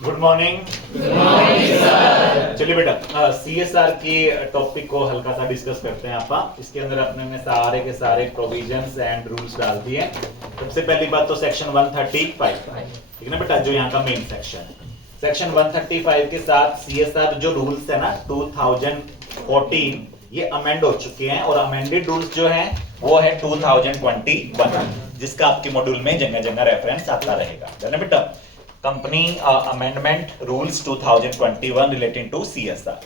Good morning. चलिए बेटा, CSR की टॉपिक को हल्का सा डिस्कस करते हैं आप। इसके अंदर अपने सारे के सारे प्रोविजंस एंड रूल्स डाल दिए। सबसे पहली बात तो सेक्शन 135, ठीक है ना बेटा, जो यहाँ का मेन सेक्शन है। सेक्शन 135 के साथ सीएसआर जो रूल्स है ना 2014, ये अमेंड हो चुके हैं और अमेंडेड रूल्स जो है वो है 2021, जिसका आपके मॉड्यूल में जगह जगह रेफरेंस आता रहेगा, है ना बेटा। Company amendment rules 2021 relating to CSR.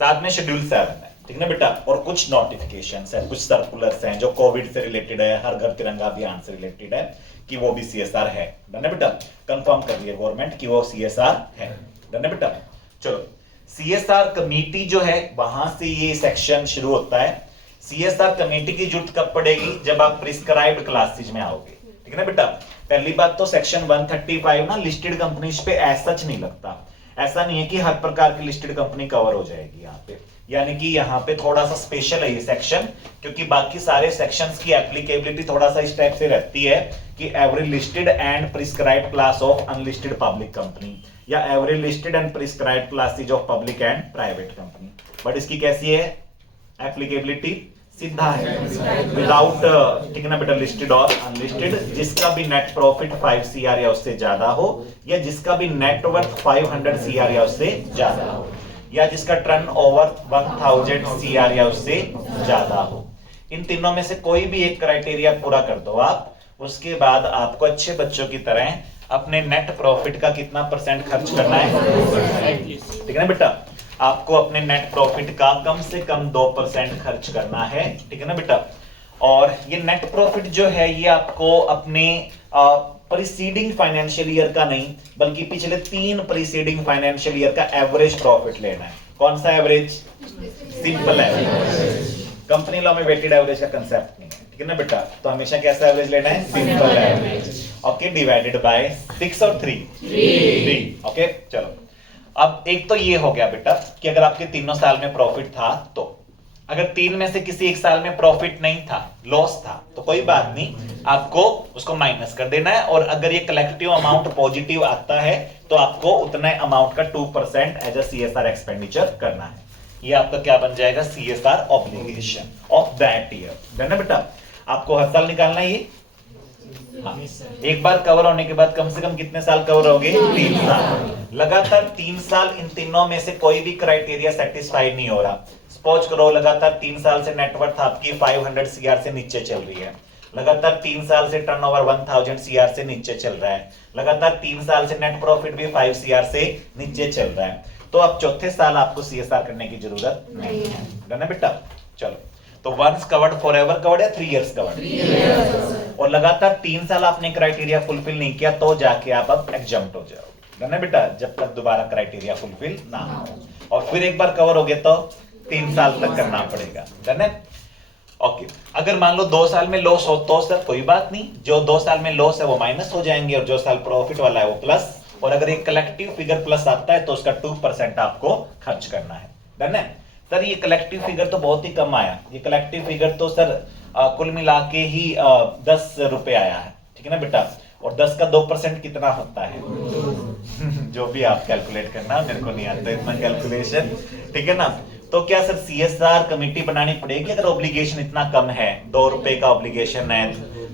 साथ में शेड्यूल 7 है, ठीक है ना बेटा। और कुछ नोटिफिकेशंस हैं, कुछ सर्कुलर्स हैं जो कोविड से रिलेटेड है, हर घर तिरंगा अभियान से रिलेटेड है, कि वो भी सीएसआर है ना बेटा। कंफर्म कर दिया गवर्नमेंट कि वो सीएसआर है ना बेटा। चलो, सीएसआर कमेटी जो है वहां से ये सेक्शन शुरू होता है। सीएसआर कमेटी की जरूरत कब पड़ेगी? जब आप प्रिस्क्राइब्ड क्लासेज में आओगे, ठीक है ना बेटा। पहली बात तो सेक्शन 135 ना लिस्टेड कंपनीज पे ऐसा नहीं लगता। ऐसा नहीं है कि हर प्रकार की लिस्टेड कंपनी कवर हो जाएगी यहाँ पे, यानी कि यहाँ पे थोड़ा सा स्पेशल है ये सेक्शन, क्योंकि बाकी सारे सेक्शंस की एप्लीकेबिलिटी थोड़ा सा इस टाइप से रहती है कि every listed and prescribed class of unlisted public company, या every listed and prescribed classes of public and private company. But इसकी कैसी है एप्लीकेबिलिटी? सीधा है, विदाउट, ठीक है ना बेटा, लिस्टेड और अनलिस्टेड, जिसका भी नेट प्रॉफिट 5 CR या उससे ज्यादा हो, या जिसका भी नेट वर्थ 500 CR या उससे ज्यादा हो, या जिसका टर्न ओवर 1000 CR या उससे ज्यादा हो। इन तीनों में से कोई भी एक क्राइटेरिया पूरा कर दो आप, उसके बाद आपको अच्छे बच्चों की तरह अपने नेट प्रॉफिट का कितना % खर्च करना है, ठीक है ना बेटा। आपको अपने नेट प्रॉफिट का कम से कम 2% खर्च करना है, ठीक है ना बेटा। और ये नेट प्रॉफिट जो है ये आपको अपने प्रीसीडिंग फाइनेंशियल ईयर का नहीं, बल्कि पिछले 3 प्रीसीडिंग फाइनेंशियल ईयर का एवरेज प्रॉफिट लेना है। कौन सा average? Simple average. Company law में वेटेड एवरेज का कंसेप्ट नहीं है, ठीक है ना बेटा। तो हमेशा कैसा एवरेज लेना है? Simple average. Okay, divided by 6 और 3। ओके, चलो। अब एक तो ये हो गया बेटा कि अगर आपके तीनों साल में प्रॉफिट था, तो अगर 3 में से किसी एक साल में प्रॉफिट नहीं था, लॉस था, तो कोई बात नहीं, आपको उसको माइनस कर देना है। और अगर ये कलेक्टिव अमाउंट पॉजिटिव आता है तो आपको उतने अमाउंट का 2% एज अ सीएसआर एक्सपेंडिचर करना है। ये आपका क्या बन जाएगा? CSR obligation of that year, है ना बेटा। आपको हर साल निकालना है ये। हाँ। एक बार कवर होने के बाद कम से कम कितने साल कवर होंगे? 3 साल। लगातार 3 साल इन तीनों में से कोई भी क्राइटेरिया सेटिस्फाई नहीं हो रहा। सपोज करो लगातार 3 साल से नेटवर्थ आपकी 500 CR से नीचे चल रही है, लगातार 3 साल से टर्नओवर 1000 CR से नीचे चल रहा है, लगातार 3 साल से नेट प्रॉफिट भी 5 CR से नीचे चल रहा है, तो अब चौथे साल आपको सीएसआर करने की जरूरत नहीं है ना बेटा। चलो, तो वंस कवर्ड फॉरएवर कवर्ड या 3 इयर्स कवर्ड। और लगातार 3 साल आपने क्राइटेरिया फुलफिल नहीं किया तो जाके आप अब एग्जम्प्ट हो जाओगे, ना बेटा, जब तक दोबारा क्राइटेरिया फुलफिल ना हो। और फिर एक बार कवर हो गया तो 3 साल तक करना पड़ेगा, है। ओके, अगर मान लो 2 साल में लॉस हो तो सर कोई बात नहीं, जो 2 साल में लॉस है वो माइनस हो जाएंगे और जो साल प्रॉफिट वाला है वो प्लस। और अगर एक कलेक्टिव फिगर प्लस आता है तो उसका 2% आपको खर्च करना है, डन है। सर ये कलेक्टिव फिगर तो बहुत ही कम आया, ये कलेक्टिव फिगर तो सर कुल मिला के ही 10 रुपए आया है, ठीक है ना बेटा। और 10 का 2% कितना होता है? जो भी आप कैलकुलेट करना, मेरे को नहीं आता इतना कैलकुलेशन, ठीक है ना। तो क्या सर सीएसआर कमेटी बनानी पड़ेगी अगर ऑब्लिगेशन इतना कम है? 2 रुपए का ऑब्लिगेशन है,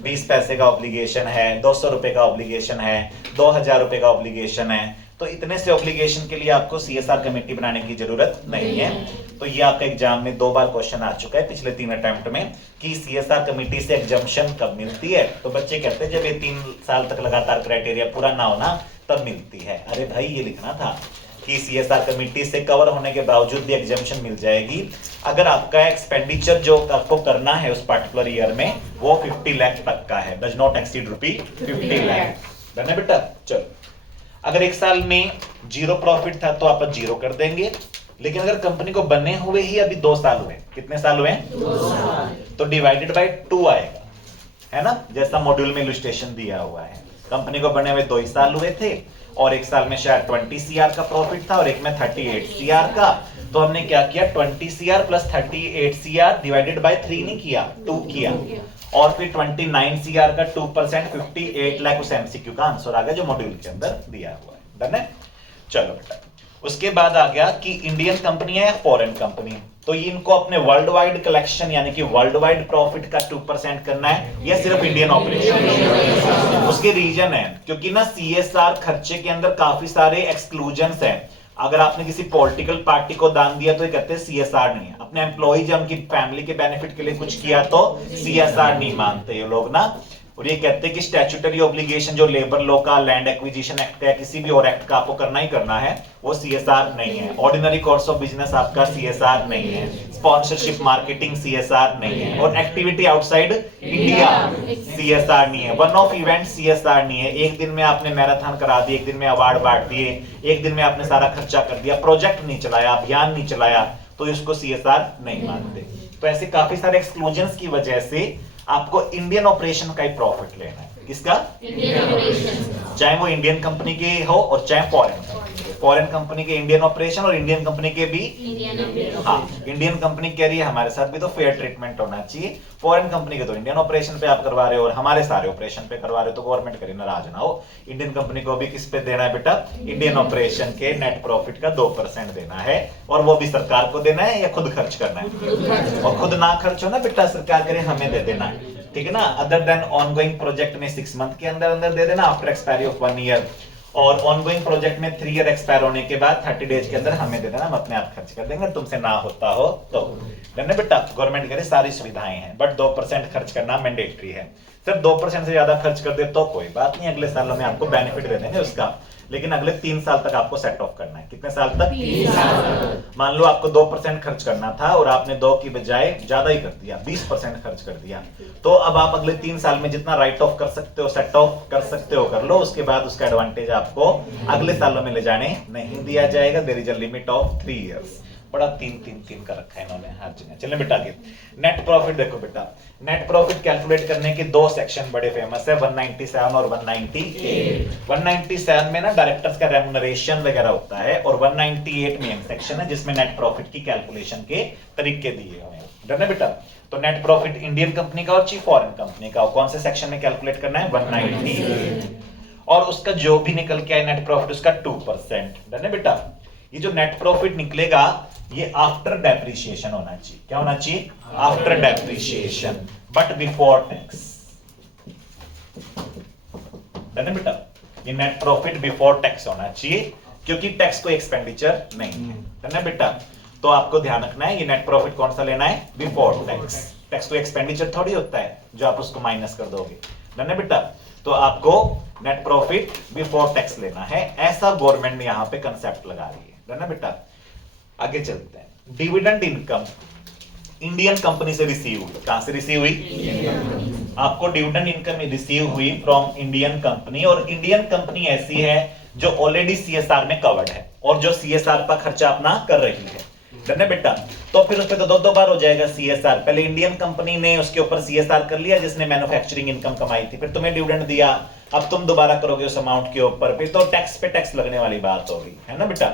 20 पैसे का ऑब्लिगेशन है, 200 रुपए का ऑब्लिगेशन है, 2000 रुपए का ऑब्लिगेशन है, तो इतने से ऑब्लिगेशन के लिए आपको सीएसआर कमेटी बनाने की जरूरत नहीं है। तो ये आपका एग्जाम में 2 बार क्वेश्चन आ चुका है पिछले 3 अटेम्प्ट में कि सीएसआर कमेटी से एग्जम्पशन कब मिलती है। तो बच्चे कहते हैं जब ये 3 साल तक लगातार क्राइटेरिया पूरा ना होना तब मिलती है। अरे भाई, ये लिखना था कि सीएसआर कमेटी से कवर होने के बावजूद भी एग्जम्पशन मिल जाएगी अगर आपका एक्सपेंडिचर जो आपको करना है उस पर्टिकुलर ईयर में वो 50 लाख तक का है, डज नॉट एक्सीड ₹50 लाख, है बेटा। चलो, अगर एक साल में 0 प्रॉफिट था तो आप 0 कर देंगे, लेकिन अगर कंपनी को बने हुए ही अभी 2 साल हुए, कितने साल हुए? 2 साल, तो डिवाइडेड बाय 2 आएगा, है ना, जैसा मॉड्यूल में इलस्ट्रेशन दिया हुआ है। कंपनी को बने हुए 2 ही साल हुए थे और एक साल में शायद 20 CR का प्रॉफिट था और एक में 38 CR का। तो हमने क्या किया? 20 CR plus 38 CR divided by 3 नहीं किया, 2 किया, और फिर 29 CR का 2% 58 लाख उस एमसीक्यू का आंसर आ गया जो मॉड्यूल के अंदर दिया हुआ है, डन है। चलो बेटा, उसके बाद आ गया कि इंडियन कंपनी है या फॉरेन कंपनी है, तो इनको अपने वर्ल्ड वाइड कलेक्शन यानी कि वर्ल्ड वाइड प्रॉफिट का 2% करना है या सिर्फ इंडियन ऑपरेशन। उसके रीजन है क्योंकि ना सीएसआर खर्चे के अंदर काफी सारे एक्सक्लूजन्स हैं। अगर आपने किसी पॉलिटिकल पार्टी को दान दिया तो ये कहते हैं सीएसआर नहीं है, अपने एम्प्लॉइज या उनकी फैमिली के बेनिफिट के लिए कुछ किया तो सीएसआर नहीं मानते ये लोग ना। और ये कहते हैं कि स्टैट्यूटरी ऑब्लिगेशन जो लेबर लॉ का, लैंड एक्विजिशन एक्ट का या किसी भी और एक्ट का आपको करना ही करना है, वो सीएसआर नहीं है। ऑर्डिनरी कोर्स ऑफ बिजनेस आपका सीएसआर नहीं है। स्पॉन्सरशिप मार्केटिंग सीएसआर नहीं है। और एक्टिविटी आउटसाइड इंडिया सीएसआर नहीं है। वन ऑफ इवेंट सीएसआर नहीं है। एक दिन में आपने मैराथन करा दी, एक दिन में अवार्ड बांट दिए, एक दिन में आपने सारा खर्चा कर दिया, प्रोजेक्ट नहीं चलाया, अभियान नहीं चलाया, तो इसको सीएसआर नहीं मानते। तो ऐसे काफी सारे एक्सक्लूजन्स की वजह से आपको इंडियन ऑपरेशन का ही प्रॉफिट लेना है। किसका? इंडियन ऑपरेशन, चाहे वो इंडियन कंपनी के हो और चाहे फॉरेन कंपनी के इंडियन ऑपरेशन और इंडियन कंपनी के भी इंडियन। हाँ, इंडियन कंपनी कह रही है हमारे साथ भी तो फेयर ट्रीटमेंट होना चाहिए। फॉरेन कंपनी के तो इंडियन ऑपरेशन पे आप करवा रहे हो और हमारे सारे ऑपरेशन पे करवा रहे हो, तो गवर्नमेंट करे नाराज ना हो। इंडियन कंपनी को भी किस पे देना है बेटा? इंडियन ऑपरेशन के नेट प्रॉफिट का 2% देना है। और वो भी सरकार को देना है या खुद खर्च करना है? और खुद ना खर्च हो ना बेटा, सरकार करे हमें दे देना है, ठीक है ना। अदर देन ऑनगोइंग प्रोजेक्ट में 6 मंथ के अंदर अंदर दे देना, आफ्टर एक्सपायरी ऑफ 1 ईयर। और ऑनगोइंग प्रोजेक्ट में 3 ईयर एक्सपायर होने के बाद 30 डेज के अंदर हमें दे देना, हम अपने आप खर्च कर देंगे, तुमसे ना होता हो तो। डन है बेटा? गवर्नमेंट करे सारी सुविधाएं हैं, बट 2% खर्च करना मैंडेटरी है। सिर्फ 2% से ज्यादा खर्च कर दे तो कोई बात नहीं, अगले सालों में आपको बेनिफिट दे देंगे उसका, लेकिन अगले 3 साल तक आपको सेट ऑफ करना है। कितने साल तक? 3 साल। मान लो आपको 2% खर्च करना था और आपने 2 की बजाय ज्यादा ही कर दिया, 20% खर्च कर दिया, तो अब आप अगले 3 साल में जितना राइट ऑफ कर सकते हो, सेट ऑफ कर सकते हो, कर लो। उसके बाद उसका एडवांटेज आपको अगले सालों में ले जाने नहीं दिया जाएगा। There is a limit of 3 years. बड़ा 3-3-3 का रखा है इन्होंने हर जगह। चलिए बेटा आगे, नेट प्रॉफिट देखो बेटा। नेट प्रॉफिट कैलकुलेट करने के 2 सेक्शन बड़े फेमस है, 197 और 198। 197 में ना डायरेक्टर्स का रेम्युनरेशन वगैरह होता है, और 198 में सेक्शन है जिसमें नेट प्रॉफिट की कैलकुलेशन के तरीके दिए हुए हैं। डन है बेटा? तो नेट प्रॉफिट इंडियन कंपनी का और चाहिए फॉरेन कंपनी का, कौन से सेक्शन में कैलकुलेट करना है? 198। और उसका जो भी निकल के आए नेट प्रॉफिट उसका 2%। डन है बेटा? ये जो नेट प्रॉफिट निकलेगा ये आफ्टर डेप्रिसिएशन होना चाहिए। क्या होना चाहिए? After depreciation, but before tax. Done है बेटा? ये नेट प्रॉफिट बिफोर टैक्स होना चाहिए, क्योंकि टैक्स कोई एक्सपेंडिचर नहीं है। डन है बेटा? तो आपको ध्यान रखना है, ये नेट प्रॉफिट कौन सा लेना है? Before tax. टैक्स कोई एक्सपेंडिचर थोड़ी होता है जो आप उसको माइनस कर दोगे। डन है बेटा? तो आपको नेट प्रॉफिट बिफोर टैक्स लेना है, ऐसा गवर्नमेंट ने यहां पे कंसेप्ट लगा रही है। डन है बेटा? आगे चलते हैं। डिविडेंड इनकम इंडियन कंपनी से रिसीव हुई। कहां से रिसीव हुई? आपको डिविडेंड इनकम रिसीव हुई फ्रॉम इंडियन कंपनी, और इंडियन कंपनी ऐसी है जो ऑलरेडी सीएसआर में कवर्ड है और जो सीएसआर का खर्चा अपना कर रही है। डन है बेटा? तो फिर उस पे तो 2 बार हो जाएगा सीएसआर। पहले इंडियन कंपनी ने उसके ऊपर सीएसआर कर लिया जिसने मैन्युफैक्चरिंग इनकम कमाई थी, फिर तुम्हें डिविडेंड दिया, अब तुम दोबारा करोगे उस अमाउंट के ऊपर, फिर तो टैक्स पे टैक्स लगने वाली बात होगी, है ना बेटा?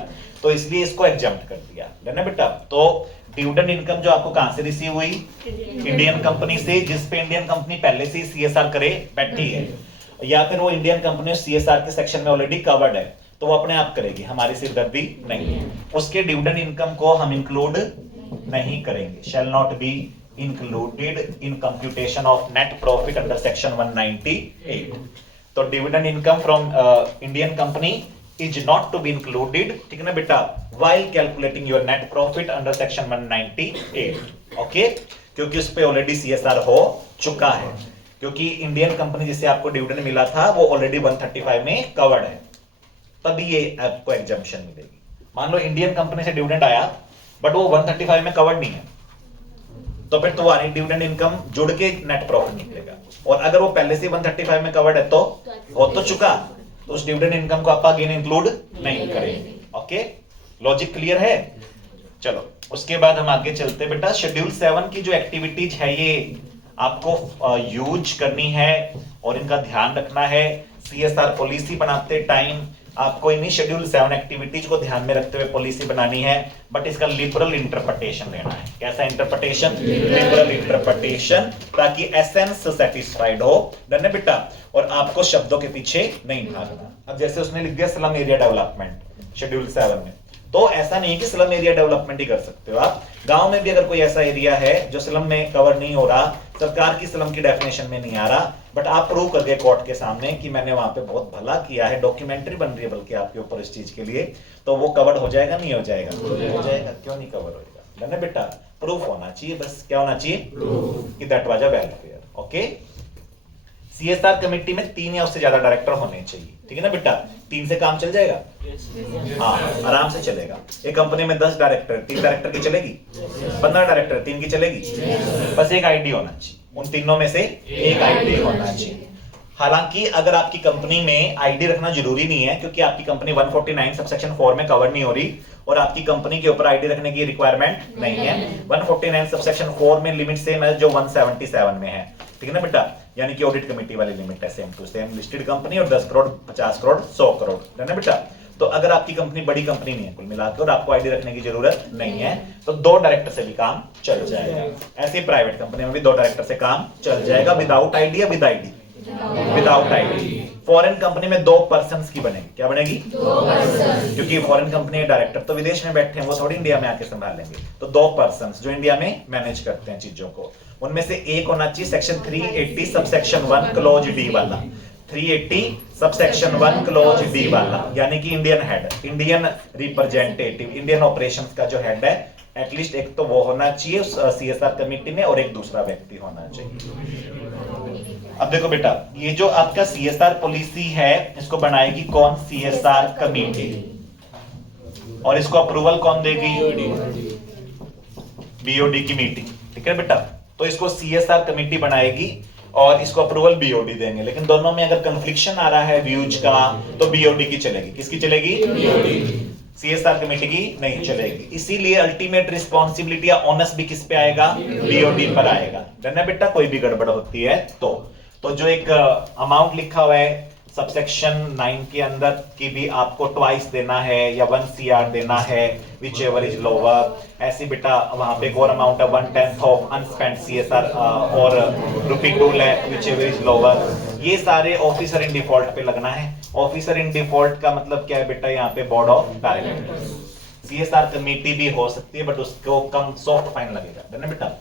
तो इसलिए इसको एग्जम्प्ट कर दिया। डन है बेटा? तो डिविडेंड इनकम जो आपको कहां से रिसीव हुई? इंडियन कंपनी से, जिस पे इंडियन कंपनी पहले से ही सीएसआर करे बैठी है, या फिर वो इंडियन कंपनी सीएसआर के सेक्शन में ऑलरेडी कवर्ड है, तो वो अपने आप करेगी, हमारी सिरदर्दी नहीं है। उसके डिविडेंड इनकम को हम इंक्लूड नहीं करेंगे, shall not be included in computation of net profit under section 198। तो dividend income from Indian company is not to be included, ठीक है ना बेटा, while calculating your net profit under section 198। Okay? क्योंकि उस पे ऑलरेडी सीएसआर हो चुका है, क्योंकि इंडियन कंपनी जिसे आपको डिविडेंड मिला था वो ऑलरेडी 135 में कवर्ड है, तभी ये आपको एग्जम्पशन मिलेगी। मान लो इंडियन कंपनी से डिविडेंड आया बट वो 135 में कवर्ड नहीं है, तो फिर तुम्हारी डिविडेंड इनकम जुड़ के नेट प्रॉफिट निकलेगा। और अगर वो पहले से 135 में कवर्ड है तो हो तो चुका, तो उस डिविडेंड इनकम को आप अगेन इंक्लूड नहीं करेंगे। ओके? लॉजिक क्लियर है? चलो उसके बाद हम आगे चलते बेटा। शेड्यूल 7 की जो एक्टिविटीज है ये आपको यूज करनी है और इनका ध्यान रखना है। सीएसआर पॉलिसी बनाते टाइम आपको इन्हीं शेड्यूल 7 एक्टिविटीज को ध्यान में रखते हुए पॉलिसी बनानी है, बट इसका लिबरल इंटरप्रिटेशन लेना है। कैसा इंटरप्रिटेशन? लिबरल इंटरप्रिटेशन, ताकि एसेंस सेटिस्फाइड हो। डन है बेटा? और आपको शब्दों के पीछे नहीं भागना। अब जैसे उसने लिख दिया स्लम एरिया डेवलपमेंट, शेड्यूल 7 में। तो ऐसा नहीं कि स्लम एरिया डेवलपमेंट ही कर सकते हो आप, गांव में भी अगर कोई ऐसा एरिया है जो स्लम में कवर नहीं हो रहा, सरकार की स्लम की डेफिनेशन में नहीं आ रहा, बट आप प्रूव कर गए कोर्ट के सामने कि मैंने वहां पे बहुत भला किया है, डॉक्यूमेंट्री बन रही है बल्कि आपके ऊपर इस चीज के लिए, तो वो कवर हो जाएगा नहीं हो जाएगा? हो जाएगा। क्यों नहीं कवर होगा? ना बेटा, प्रूफ होना चाहिए, बस क्या होना चाहिए? कि that was a welfare. Okay, CSR committee में 3 या उससे ज्यादा डायरेक्टर होने चाहिए, ठीक है ना बेटा? 3 से काम चल जाएगा? हाँ, आराम से चलेगा। एक कंपनी में 10 डायरेक्टर, 3 डायरेक्टर की चलेगी? 15 डायरेक्टर, 3 की चलेगी? बस एक आईडी होना चाहिए, उन तीनों में से एक आईडी होना चाहिए। हालांकि अगर आपकी कंपनी में आईडी रखना जरूरी नहीं है, क्योंकि आपकी कंपनी 149 सबसेक्शन 4 में कवर नहीं हो रही और आपकी कंपनी के ऊपर आईडी रखने की रिक्वायरमेंट नहीं है। 149 सबसेक्शन 4 में लिमिट सेम है जो 177 में है, ठीक है ना बेटा? यानी कि ऑडिट कमेटी वाली लिमिट है same to same, listed company और 10 करोड़, 50 करोड़, 100 करोड़, है ना बेटा? तो अगर आपकी कंपनी बड़ी कंपनी नहीं है कुल मिलाकर और आपको आईडी रखने की जरूरत नहीं है, तो 2 डायरेक्टर से भी काम चल जाएगा। ऐसे ही प्राइवेट कंपनी में भी 2 डायरेक्टर से काम चल जाएगा, विदाउट आईडी या with ID? Without ID. Foreign company में 2 पर्सन्स की बनेगी, क्या बनेगी? 2 पर्सन्स, क्योंकि फॉरेन कंपनी के डायरेक्टर तो विदेश में बैठे हैं, वो थोड़ी इंडिया में आके संभाल लेंगे। तो 2 पर्सन्स जो इंडिया में मैनेज करते हैं चीजों को, उनमें से एक होना चाहिए सेक्शन 380 सबसेक्शन 1 क्लॉज डी वाला, 380 सबसेक्शन 1 क्लॉज डी वाला, यानी कि Indian head, Indian representative, Indian operations का जो हेड है, एटलीस्ट एक तो वो होना चाहिए सीएसआर कमेटी में और एक दूसरा व्यक्ति होना चाहिए। अब देखो बेटा, ये जो आपका सीएसआर पॉलिसी है इसको बनाएगी कौन? CSR committee. और इसको अप्रूवल कौन देगी? बीओडी की मीटिंग, ठीक है बेटा? तो इसको सीएसआर कमेटी बनाएगी और इसको अप्रूवल बीओडी देंगे, लेकिन दोनों में अगर कंफ्लिक्शन आ रहा है व्यूज का तो बीओडी की चलेगी। किसकी चलेगी? बीओडी। सीएसआर कमेटी की नहीं चलेगी। इसीलिए अल्टीमेट रिस्पॉन्सिबिलिटी या ऑनस भी किस पे आएगा? बीओडी पर आएगा, है ना बेटा? कोई भी गड़बड़ होती है तो जो एक अमाउंट लिखा हुआ है सबसेक्शन 9 के अंदर की भी आपको ट्वाइस देना है या 1 CR देना है, विच एवर इज लोअर। ऐसी बेटा वहां पे एक और अमाउंट है 1/10 ऑफ अनस्पेंट सीएसआर और ₹2 lakh which ever is lower. ये सारे ऑफिसर इन डिफॉल्ट पे लगना है। ऑफिसर इन डिफॉल्ट का मतलब क्या है बेटा? यहाँ पे board of directors. CSR committee भी हो सकती है बट उसको कम सॉफ्ट फाइन लगेगा, है ना बेटा?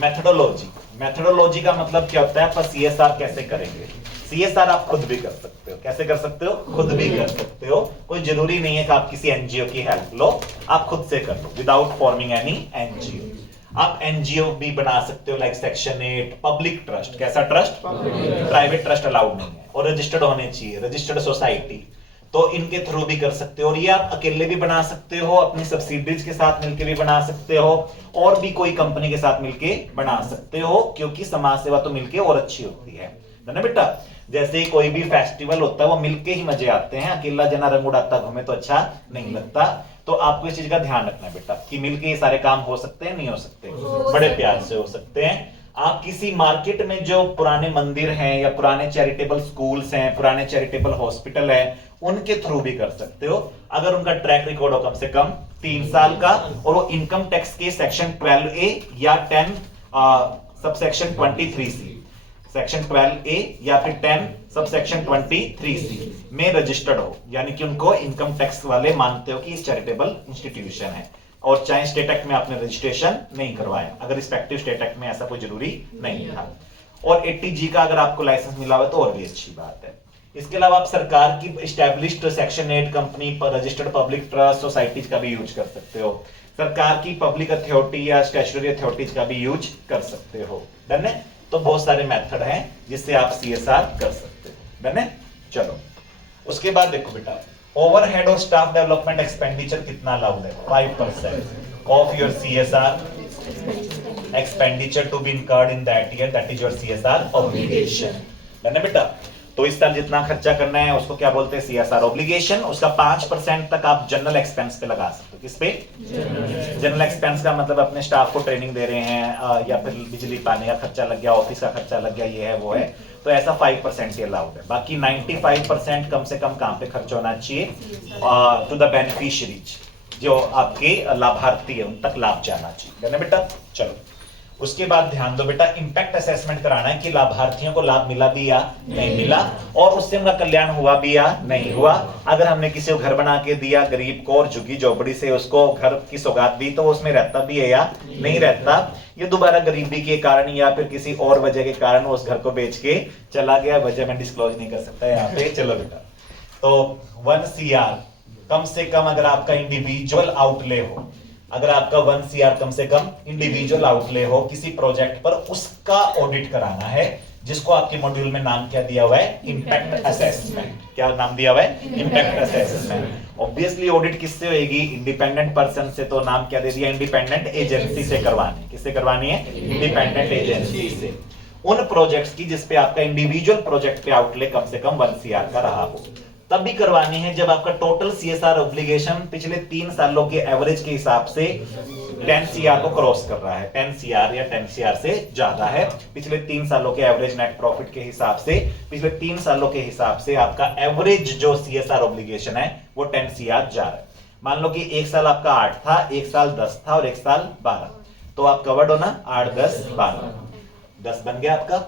मेथोडोलॉजी का मतलब क्या होता है? आप सीएसआर कैसे करेंगे? सीएसआर आप खुद भी कर सकते हो। कैसे कर सकते हो? खुद भी कर सकते हो। कोई जरूरी नहीं है कि आप किसी एनजीओ की हेल्प लो, आप खुद से कर लो विदाउट फॉर्मिंग एनी एनजीओ। आप एनजीओ भी बना सकते हो लाइक सेक्शन 8 पब्लिक ट्रस्ट। कैसा ट्रस्ट? प्राइवेट ट्रस्ट अलाउड नहीं है और रजिस्टर्ड होने चाहिए, रजिस्टर्ड सोसाइटी, तो इनके थ्रू भी कर सकते हो। और ये आप अकेले भी बना सकते हो, अपनी सब्सिडीज के साथ मिलकर भी बना सकते हो और भी कोई कंपनी के साथ मिलके बना सकते हो, क्योंकि समाज सेवा तो मिलके और अच्छी होती है ना बेटा? जैसे कोई भी फेस्टिवल होता है वो मिलके ही मजे आते हैं, अकेला जना रंग उड़ाता घूमे तो अच्छा नहीं लगता। तो आपको इस चीज का ध्यान रखना है बेटा कि मिलके ये सारे काम हो सकते हैं, नहीं हो सकते? बड़े प्यार से हो सकते हैं। आप किसी मार्केट में जो पुराने मंदिर हैं या पुराने चैरिटेबल स्कूल्स हैं, पुराने चैरिटेबल हॉस्पिटल है, उनके थ्रू भी कर सकते हो अगर उनका ट्रैक रिकॉर्ड हो कम से कम 3 साल का और वो इनकम टैक्स के सेक्शन 12A या 10 सबसेक्शन 23C, सेक्शन 12A या फिर 10 सबसेक्शन 23C में रजिस्टर्ड हो, यानी कि उनको इनकम टैक्स वाले मानते हो कि ये चैरिटेबल इंस्टीट्यूशन है। और चाहे स्टेट एक्ट में आपने रजिस्ट्रेशन नहीं करवाया, अगर रिस्पेक्टिव स्टेट एक्ट में ऐसा कोई जरूरी नहीं था। और 80G का अगर आपको लाइसेंस मिला हुआ तो और भी अच्छी बात है। इसके अलावा आप सरकार की एस्टैब्लिश्ड सेक्शन 8 कंपनी पर रजिस्टर्ड पब्लिक ट्रस्ट सोसाइटीज का भी यूज कर सकते हो। सरकार की पब्लिक अथॉरिटी या स्टैट्यूटरी अथॉरिटीज का भी यूज कर सकते हो। डन है? तो बहुत सारे मेथड हैं जिससे आप सीएसआर कर सकते हो। डन है? चलो उसके बाद देखो बेटा, ओवरहेड और स्टाफ डेवलपमेंट एक्सपेंडिचर कितना अलाउड है? 5% of your CSR expenditure to be incurred in that year, that is your CSR obligation. है ना बेटा? तो इस साल जितना खर्चा करना है उसको क्या बोलते हैं? CSR obligation. उसका 5% तक आप जनरल एक्सपेंस पे लगा सकते हो। किस पे? जनरल एक्सपेंस का मतलब अपने स्टाफ को ट्रेनिंग दे रहे हैं या फिर बिजली पानी का खर्चा लग गया, ऑफिस का खर्चा लग गया, ये है वो है, तो ऐसा 5% ही अलाउड है। बाकी 95% कम से कम काम पे खर्च होना चाहिए टू द बेनिफिशियरीज, जो आपके लाभार्थी है उन तक लाभ जाना चाहिए। है ना बेटा? चलो उसके बाद ध्यान दो बेटा, इंपैक्ट असेसमेंट कराना है कि लाभार्थियों को लाभ मिला भी या नहीं मिला, और उससे उनका कल्याण हुआ भी या नहीं हुआ। अगर हमने किसी को घर बना के दिया गरीब को और झुग्गी झोपड़ी से उसको घर की सौगात दी, तो उसमें रहता भी है या नहीं रहता। ये दोबारा गरीबी के कारण या फिर किसी और वजह के कारण उस घर को बेच के चला गया, वजह मैं डिस्क्लोज नहीं कर सकता यहाँ पे। चलो बेटा, तो 1 CR कम से कम अगर आपका इंडिविजुअल आउटले हो, अगर आपका 1 CR कम से कम इंडिविजुअल आउटले हो किसी प्रोजेक्ट पर, उसका ऑडिट कराना है, जिसको आपके मॉड्यूल में नाम क्या दिया हुआ है? Impact assessment. क्या नाम दिया हुआ है? Impact assessment. ऑब्वियसली ऑडिट किससे होगी? इंडिपेंडेंट पर्सन से। तो नाम क्या दे दिया? इंडिपेंडेंट एजेंसी से करवानी है। किससे करवानी है? इंडिपेंडेंट एजेंसी से। उन प्रोजेक्ट्स की जिसपे आपका इंडिविजुअल प्रोजेक्ट पे आउटले कम से कम 1 CR का रहा हो, तब भी करवानी है जब आपका टोटल CSR ऑब्लिगेशन पिछले 3 सालों के एवरेज के हिसाब से 10 CR को क्रॉस कर रहा है। 10 CR या 10 CR से ज्यादा है। पिछले 3 सालों के एवरेज नेट प्रॉफिट के हिसाब से, पिछले 3 सालों के हिसाब से आपका एवरेज जो CSR ऑब्लिगेशन है वो 10 CR जा रहा है। मान लो कि एक साल आपका 8 था, एक साल 10 था और एक साल 12, तो आप कवर्ड हो ना? 8, 10, 12, 10 बन गया आपका।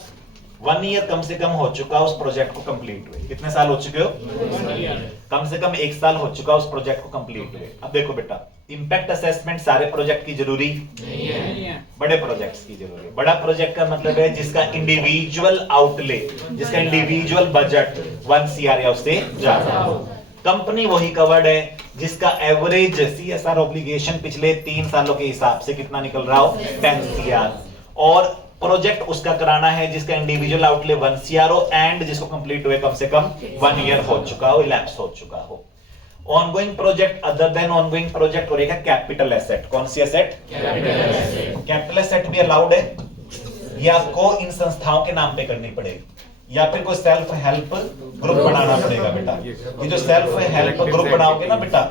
1 ईयर कम से कम हो चुका उस प्रोजेक्ट को कंप्लीट हुए। कितने साल हो चुके हो? कम से कम 1 साल हो चुका उस प्रोजेक्ट को कंप्लीट हुए। अब देखो बेटा, इंपैक्ट असेसमेंट सारे प्रोजेक्ट की जरूरी नहीं है, बड़े प्रोजेक्ट्स की जरूरी है। बड़ा प्रोजेक्ट का मतलब है जिसका इंडिविजुअल आउटले, जिसका इंडिविजुअल बजट 1 CR या उससे ज्यादा हो। कंपनी वही कवर्ड है जिसका एवरेज CSR ऑब्लिगेशन पिछले 3 सालों के हिसाब से कितना निकल रहा हो? 10 CR। और प्रोजेक्ट उसका कराना है जिसका इंडिविजुअल आउटले 1 CR हो एंड जिसको कंप्लीट हुए कम से कम 1 ईयर हो चुका हो, इलैप्स हो चुका हो। Ongoing project other than ongoing project और एक है कैपिटल एसेट। कौन सी एसेट? कैपिटल एसेट भी अलाउड है। ये आपको इन संस्थाओं के नाम पे करनी पड़ेगी या फिर कोई सेल्फ हेल्प ग्रुप बनाना पड़ेगा बेटा। ये जो सेल्फ हेल्प ग्रुप बनाओगे ना बेटा,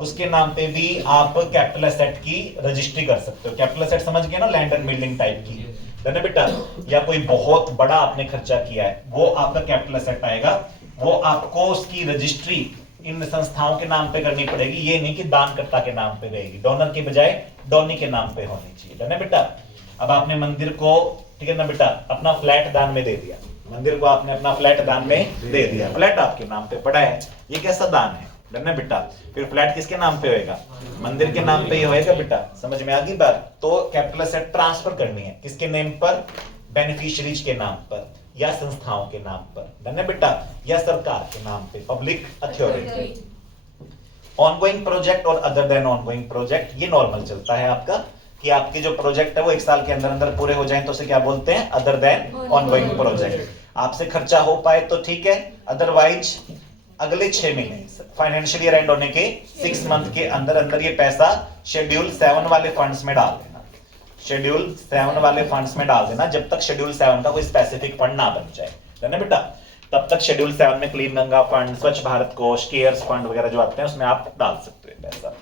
उसके नाम पे भी आप कैपिटल एसेट की रजिस्ट्री कर सकते हो। कैपिटल एसेट समझ गए ना? लैंड एंड बिल्डिंग टाइप की है ना बेटा। या कोई बहुत बड़ा आपने खर्चा किया है, वो आपका कैपिटल एसेट आएगा। वो आपको उसकी रजिस्ट्री इन संस्थाओं के नाम पे करनी पड़ेगी। ये नहीं कि दानकर्ता के नाम पे रहेगी, डोनर के बजाय डोनी के नाम पे होनी चाहिए, है ना बेटा। अब आपने मंदिर को, ठीक है ना बेटा, अपना फ्लैट दान में दे दिया। मंदिर को आपने अपना फ्लैट दान में दे दिया, फ्लैट आपके नाम पे पड़ा है, ये कैसा दान है ना बेटा। फिर फ्लैट किसके नाम पे होएगा? मंदिर के नाम पे ही होएगा बेटा। समझ में आ गई बात? तो कैपिटल एसेट ट्रांसफर करनी है किसके नेम पर? बेनिफिशियरीज के नाम पर या संस्थाओं के नाम पर, ना बेटा, या सरकार के नाम पे, पब्लिक अथॉरिटी। ऑनगोइंग प्रोजेक्ट और अदर देन ऑनगोइंग प्रोजेक्ट, ये नॉर्मल चलता है आपका कि आपके जो प्रोजेक्ट है वो 1 साल के अंदर अंदर पूरे हो जाएं तो उसे क्या बोलते हैं? Other than ongoing project. आपसे खर्चा हो पाए तो ठीक है, अदरवाइज अगले 6 महीने फाइनेंशियल ईयर एंड होने के 6 मंथ के अंदर अंदर ये पैसा शेड्यूल 7 वाले फंड्स में डाल देना। शेड्यूल 7 वाले फंड्स में डाल देना जब तक शेड्यूल 7 का कोई स्पेसिफिक फंड ना बन जाए, है ना बेटा। तब तक शेड्यूल 7 में क्लीन गंगा फंड, स्वच्छ भारत कोष, केयर्स फंड वगैरह जो आते हैं उसमें आप डाल सकते हो पैसा।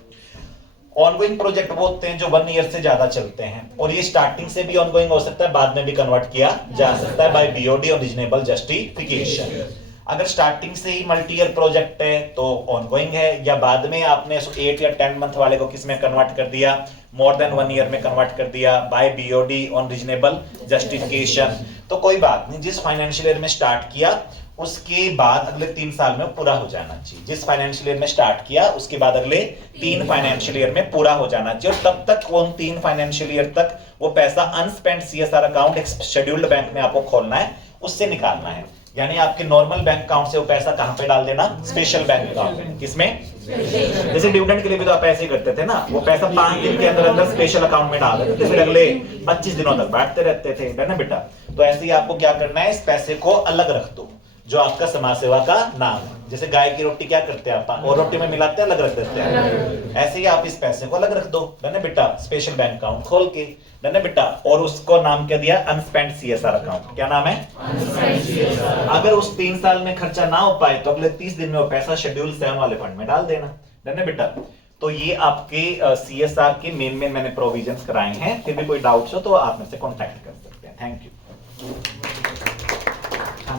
ऑनगोइंग प्रोजेक्ट वो होते हैं जो 1 ईयर से ज्यादा चलते हैं और ये स्टार्टिंग से भी ऑनगोइंग हो सकता है, बाद में भी कन्वर्ट किया जा सकता है बाय BOD और रीजनेबल जस्टिफिकेशन। अगर स्टार्टिंग से ही मल्टी ईयर प्रोजेक्ट है तो ऑनगोइंग है, या बाद में आपने 8 या 10 मंथ वाले को किस में कन्वर्ट कर दिया? मोर देन 1 ईयर में कन्वर्ट कर दिया by BOD on reasonable justification, तो कोई बात नहीं। जिस फाइनेंशियल ईयर में स्टार्ट किया उसके बाद अगले 3 साल में पूरा हो जाना चाहिए। जिस फाइनेंशियल ईयर में स्टार्ट किया उसके बाद अगले 3 फाइनेंशियल ईयर में पूरा हो जाना चाहिए। और तब तक उन 3 फाइनेंशियल ईयर तक वो पैसा अनस्पेंट CSR अकाउंट एक शेड्यूल्ड बैंक में आपको खोलना है, उससे निकालना है। यानी आपके नॉर्मल बैंक अकाउंट से वो पैसा कहां पे डाल देना? स्पेशल बैंक अकाउंट में। किसमें? जैसे डिविडेंड के लिए भी तो आप ऐसे करते थे ना, वो पैसा 5 दिन के अंदर अंदर स्पेशल अकाउंट में डाल देते थे, फिर अगले 25 दिनों तक बांटते रहते थे, है ना बेटा। तो ऐसे ही आपको क्या करना है, इस पैसे को अलग रख दो जो आपका समाज सेवा का नाम है। जैसे गाय की रोटी क्या करते हैं आप, और रोटी में मिलाते हैं, अलग रख देते हैं, ऐसे ही आप इस पैसे को अलग रख दो, है ना बेटा, स्पेशल बैंक अकाउंट खोल के, है ना बेटा। और उसको नाम क्या दिया? अनस्पेंट CSR अकाउंट। क्या नाम है? अगर उस 3 साल में खर्चा ना हो पाए तो अगले 30 दिन में वो पैसा शेड्यूल 7 वाले फंड में डाल देना, है ना बेटा। तो ये आपके CSR के मेन मैंने प्रोविजंस कराए हैं। फिर भी कोई डाउट्स हो तो आप मेरे से कॉन्टैक्ट कर सकते हैं। Thank you.